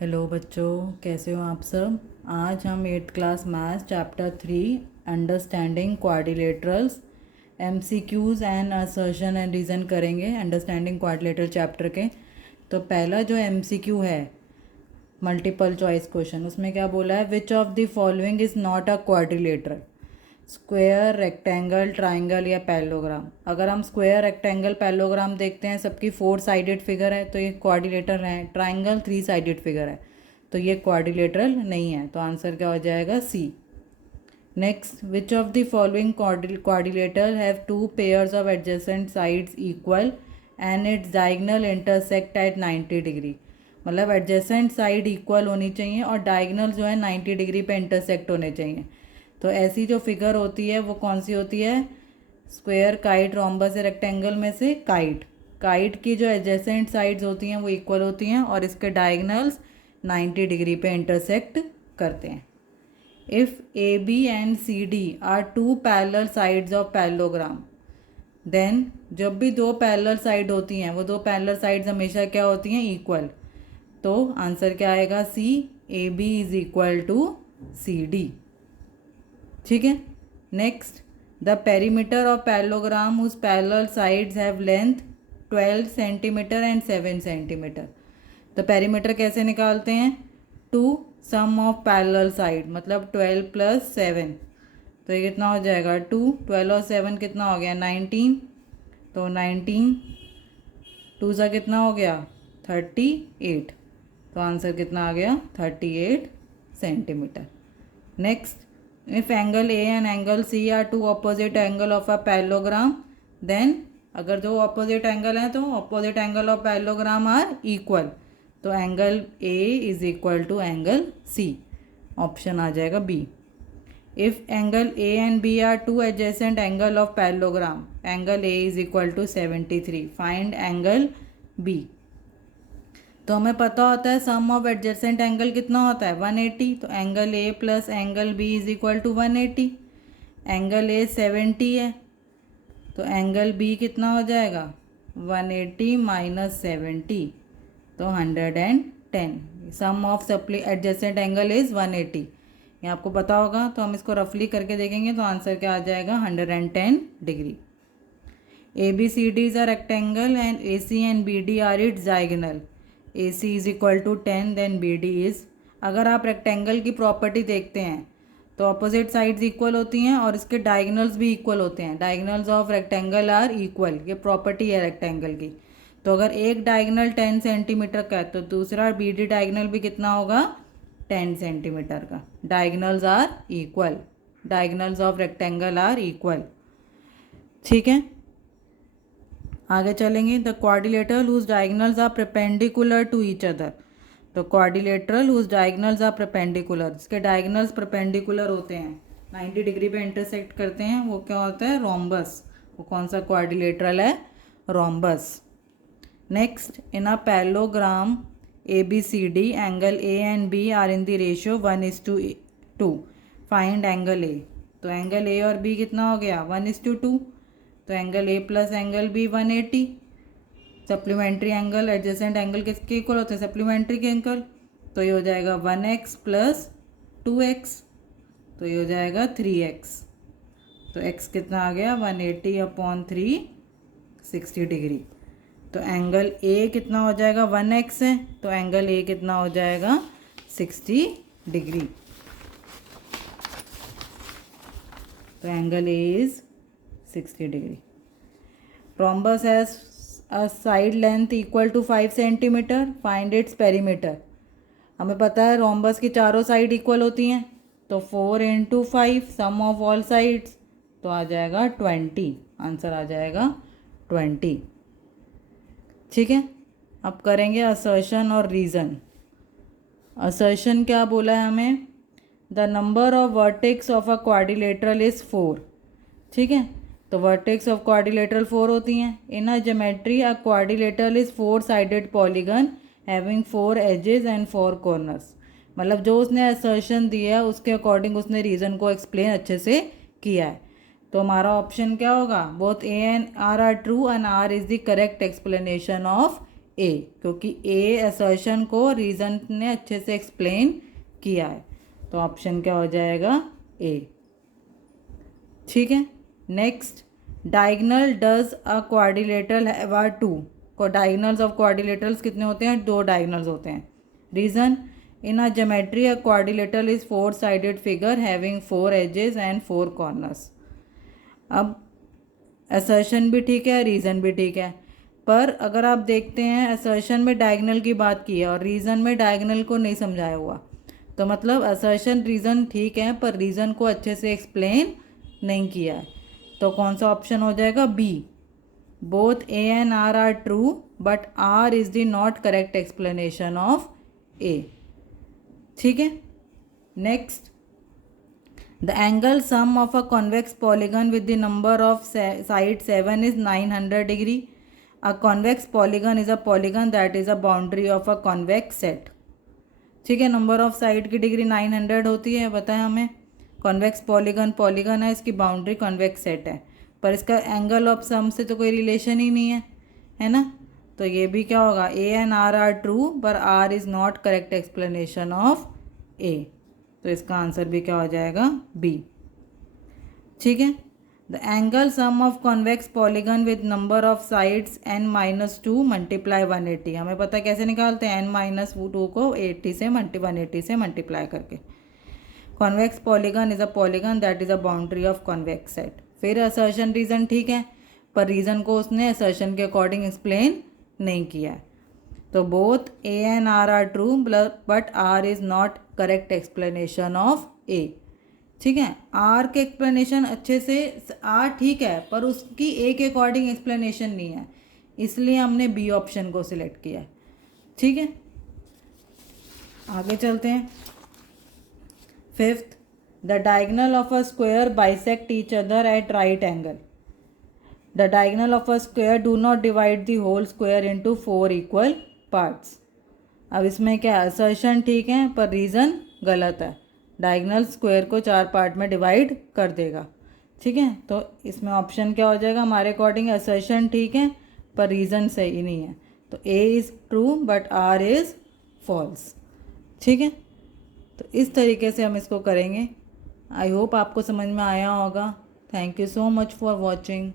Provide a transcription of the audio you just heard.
Hello बच्चों, कैसे हो आप सब। आज हम 8th class maths chapter 3 understanding quadrilaterals MCQs and assertion and reason करेंगे अंडरस्टैंडिंग क्वाड्रिलेटरल चैप्टर के। तो पहला जो एमसीक्यू है मल्टीपल चॉइस क्वेश्चन, उसमें क्या बोला है, विच of the following is not a quadrilateral, square, rectangle, triangle या पैरेललोग्राम। अगर हम स्क्वायर, रेक्टेंगल, पैरेललोग्राम देखते हैं, सबकी 4 साइडेड फिगर है तो ये क्वाड्रिलेटरल है। ट्राइंगल 3 साइडेड फिगर है तो ये क्वाड्रिलेटरल नहीं है। तो आंसर क्या हो जाएगा, C. Next, which of the following quadrilateral have 2 pairs of adjacent sides equal and its diagonal intersect at 90 degree. मतलब एडजेसेंट साइड इक्वल होनी चाहिए और डायगोनल जो है 90 डिग्री पे इंटरसेक्ट होने चाहिए। तो ऐसी जो फिगर होती है वो कौन सी होती है, स्क्वायर, काइट, रोम्बस या रेक्टेंगल में से काइट। काइट की जो एडजेसेंट साइड्स होती हैं वो इक्वल होती हैं और इसके डायगोनल्स 90 डिग्री पे इंटरसेक्ट करते हैं। If a b and c d are 2 parallel sides of parallelogram, then जब भी 2 पैरेलल साइड होती हैं वो 2 पैरेलल साइड्स हमेशा क्या होती हैं, इक्वल। तो आंसर क्या आएगा, C. A B is equal to C D. ठीक है। Next, the perimeter of parallelogram whose parallel sides have length 12 centimetre and 7 centimetre. तो पेरीमीटर कैसे निकालते हैं, two sum of parallel side, मतलब 12 प्लस 7। तो ये कितना हो जाएगा, 2, 12 और 7 कितना हो गया, 19। तो 19 टू सा कितना हो गया, 38। तो आंसर कितना आ गया, 38 centimetre. Next, if angle A and angle C are two opposite angle of a parallelogram, then अगर दो opposite angle हैं तो opposite angle of parallelogram are equal। तो angle A is equal to angle C, option आ जाएगा B। if angle A and B are two adjacent angle of parallelogram, angle A is equal to 73, find angle B। तो हमें पता होता है सम of adjacent angle कितना होता है, 180। तो angle a plus angle b is equal to 180। Angle a 70 है तो एंगल बी कितना हो जाएगा, 180 माइनस 70, तो 110। Sum of supply adjacent angle is 180। ये आपको पता होगा, तो हम इसको रफली करके देखेंगे तो आंसर क्या आ जाएगा, 110 degree. A b c d is a rectangle and a c and b d are its diagonal. A c is equal to 10, then b d is. अगर आप रेक्टेंगल की प्रॉपर्टी देखते हैं तो अपोजिट साइड्स इक्वल होती हैं और इसके डायगोनल्स भी इक्वल होते हैं। Diagonals of rectangle are equal, ये प्रॉपर्टी है रेक्टेंगल की। तो अगर एक डायगोनल 10 सेंटीमीटर का है तो दूसरा बी डी डायगोनल भी कितना होगा, 10 सेंटीमीटर का। Diagonals are equal, diagonals of rectangle are equal. ठीक है, आगे चलेंगे। The quadrilateral whose diagonals are perpendicular to each other. तो quadrilateral whose diagonals are perpendicular, इसके डायगोनल्स परपेंडिकुलर होते हैं, 90 डिग्री पे इंटरसेक्ट करते हैं, वो क्या होता है, रोम्बस। वो कौन सा क्वाड्रिलेटरल है, rhombus. Next, in a parallelogram a b c d, angle a and b are in the ratio 1:2। Find angle a. तो एंगल ए और बी कितना हो गया, 1:2। तो angle a plus angle b 180। Supplementary angle adjacent angle किसके equal होते हैं, supplementary के एंगल। तो ये हो जाएगा 1x प्लस 2x, तो ये हो जाएगा 3x। तो x कितना आ गया, 180/3, 60 डिग्री। तो एंगल ए कितना हो जाएगा, 1x है, तो एंगल ए कितना हो जाएगा, 60 डिग्री। तो angle A is 60 degree. Rhombus has a side length equal to 5 centimetre, find its perimeter. हमें पता है रोम्बस की चारों साइड इक्वल होती हैं, तो 4 × 5 सम ऑफ ऑल साइड्स, तो आ जाएगा 20। आंसर आ जाएगा 20। ठीक है, अब करेंगे असर्शन और रीज़न। असर्शन क्या बोला है हमें, the number of vertex of a quadrilateral is 4। ठीक है, तो वर्टेक्स ऑफ क्वाड्रिलेटरल 4 होती हैं। In a geometry a quadrilateral is 4 sided polygon having 4 edges and 4 corners. मतलब जो उसने असर्शन दिया है उसके अकॉर्डिंग उसने रीज़न को एक्सप्लेन अच्छे से किया है। तो हमारा ऑप्शन क्या होगा, both A and R true and R is the correct explanation of A, क्योंकि ए असर्शन को रीज़न ने अच्छे से एक्सप्लेन किया है। तो ऑप्शन क्या हो जाएगा? ए। ठीक है। Next, diagonal does a quadrilateral have are two. Diagonals of quadrilaterals कितने होते हैं? 2 डायगनल्स होते हैं। Reason, in a geometry a quadrilateral is 4 sided figure having 4 edges and 4 corners. अब असर्शन भी ठीक है, रीज़न भी ठीक है, पर अगर आप देखते हैं असर्शन में डायगनल की बात की है और रीज़न में डायगनल को नहीं समझाया हुआ, तो मतलब असर्शन रीज़न ठीक है पर रीज़न को अच्छे से एक्सप्लेन नहीं किया है। तो कौन सा ऑप्शन हो जाएगा? B. Both A and R true but R is the not correct explanation of A. ठीक है। Next, the angle sum of a convex polygon with the number of sides 7 is 900 degree. A convex polygon is a polygon that is a boundary of a convex set. ठीक है, number of side की degree 900 होती है, बताएं हमें। Convex polygon है, इसकी boundary convex set है, पर इसका एंगल ऑफ सम से तो कोई रिलेशन ही नहीं है ना। तो ये भी क्या होगा? ए एंड आर ट्रू पर R is not correct explanation of A. तो इसका आंसर भी क्या हो जाएगा? बी। ठीक है। The angle sum of convex polygon with number of sides n-2 multiply 180। हमें पता है कैसे निकालते हैं? n-2 को 80 से 180 से मल्टीप्लाई करके। Convex polygon is a polygon that is a boundary of convex set. फिर असर्शन रीज़न ठीक है, पर रीज़न को उसने असर्शन के अकॉर्डिंग एक्सप्लेन नहीं किया है। तो both A and R true but R is not correct explanation of A. ठीक है, आर के एक्सप्लेनेशन अच्छे से, आर ठीक है पर उसकी ए के अकॉर्डिंग एक्सप्लेनेशन नहीं है, इसलिए हमने बी ऑप्शन को सिलेक्ट किया है। ठीक है, आगे चलते हैं। Fifth, the diagonal of a square bisect each other at right angle. The diagonal of a square do not divide the whole square into 4 equal parts. अब इसमें क्या, असर्शन ठीक है पर रीज़न गलत है। डायगनल स्क्वायर को 4 पार्ट में डिवाइड कर देगा। ठीक है, तो इसमें ऑप्शन क्या हो जाएगा हमारे अकॉर्डिंग? असर्शन ठीक है पर रीज़न सही नहीं है, तो A is true but R is false. ठीक है, तो इस तरीके से हम इसको करेंगे। आई होप आपको समझ में आया होगा। Thank you so much for watching.